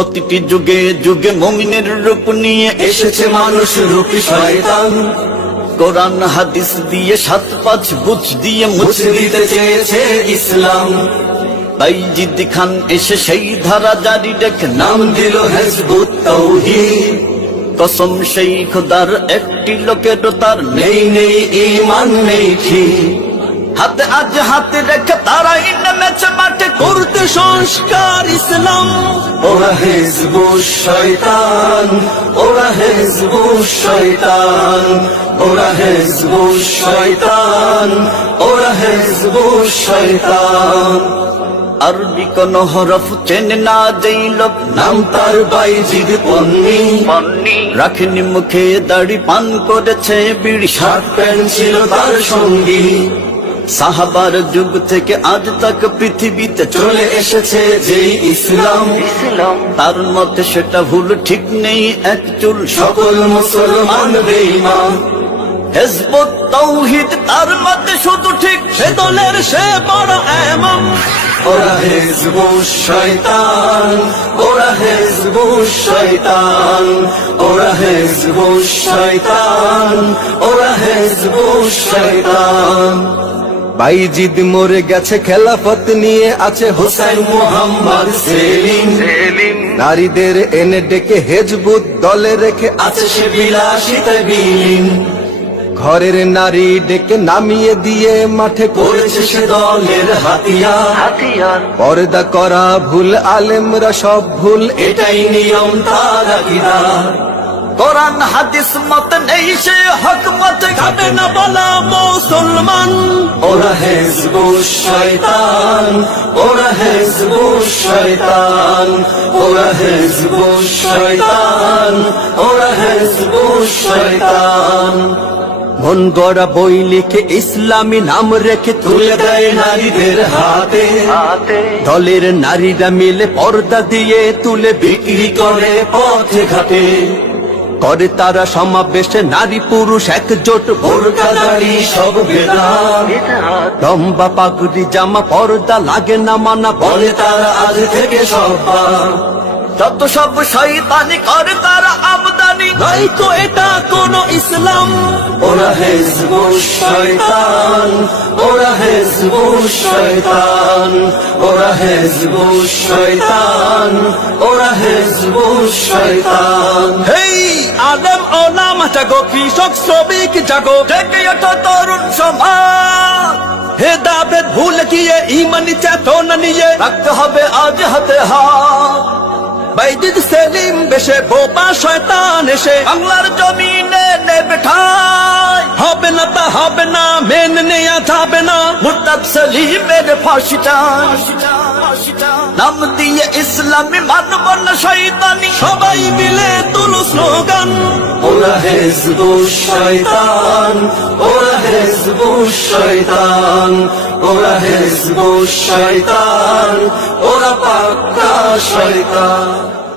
প্রতিটি যুগে যুগে মুমিনের রূপ নিয়ে এসেছে মানুষ রূপী শয়তান। কোরআন হাদিস দিয়ে ৭-৫ বুঝ দিয়ে মুছে দিতে চেয়েছে ইসলাম। বাইজিদ খান এসে সেই ধারা জারি রেখে নাম দিল হিজবুত তাওহীদ। কসম সেই খোদার একটি লোকের তার নেই নেই ঈমান নেই ঠিক। হাতে আজ হাতে রেখে তারাই নেমেছে মাঠে করতে সংস্কার ইসলাম। ওরা হিজবুশ শয়তান, ওরা হিজবুশ শয়তান, ওরা হিজবুশ শয়তান, ওরা হিজবুশ শয়তান। আরবি কোন হরফ চেনে না যেই লোক নাম তার বাইজিদ পন্নী। রাখেনি মুখে দাড়ি পান করেছে বিড়ি শার্ট প্যান্ট ছিল তার সঙ্গী। সাহাবার যুগ থেকে আজ তাক পৃথিবীতে চলে এসেছে যেই ইসলাম, তার মতে সেটা ভুল ঠিক নেই এক চুল। সকল মুসলমান বেঈমান। হিজবুত তাওহীদ তার মতে শুধু ঠিক, সে দলের সে বড় ইমাম। ওরা হিজবুশ শয়তান, ওরা হিজবুশ শয়তান, ওরা হিজবুশ শয়তান, ওরা হিজবুশ শয়তান। বাইজিদ মরে গেছে, খেলাফত নিয়ে আছে হোসেন মুহাম্মদ সেলিম। নারীদের এনে ডেকে হিজবুত দলে রেখে আছে সে বিলাসিতা বিলীন। ঘরের নারী ডেকে নামিয়ে দিয়ে মাঠে করেছে সে দলের হাতিয়ার। পর্দা করা ভুল, আলেমরা সব ভুল, এটাই নিয়ম তার আকীদা। কোরআন হাদিস মত নেই সে হক মত খাবে না বলা মুসলমান। ওরা হিজবুশ শয়তান, ওরা হিজবুশ শয়তান, ওরা হিজবুশ শয়তান, ওরা হিজবুশ শয়তান। মন গড়া বই লিখে ইসলামী নাম রেখে তুলে দেয় নারীদের হাতে। দলের নারীরা মিলে পর্দা দিয়ে তুলে বিক্রি করে পথে ঘাটে। করে তারা সমাবেশে নারী পুরুষ একজোট, বোরকা দাড়ি সব বেদাত। লম্বা পাগড়ি জামা পর্দা লাগে না মানা, বলে তারা আজ থেকে সব বাদ। যত সব শয়তানি করে তারা আমদানি, নয়তো এটা কোন ইসলাম। ওরা হিজবুশ শয়তান, ওরা হিজবুশ শয়তান, ওরা হিজবুশ শয়তান, ওরা হিজবুশ শয়তান। হেই আলেম ওলামা জাগো, কৃষক শ্রমিক জাগো, জেগে ওঠো তরুণ সমাজ। ভেদাভেদ ভুলে গিয়ে ইমানি চেতনা নিয়ে রাখতে হবে আজ হাতে হাত। বাইজিদ সেলিম বেশে বোবা শয়তান এসে বাংলার জমিনে নেবে ঠাঁই। হবে না তা হবে না, মেনে নেয়া যাবে না। মুরতাদ সেলিমের ফাঁসিটা নাম দিয়ে ইসলামী মানব না শয়তানি। সবাই মিলে তুলো স্লোগান। ওরা হিজবুশ শয়তান, ওরা হিজবুশ শয়তান, ওরা হিজবুশ শয়তান, ওরা পাক্কা শয়তান।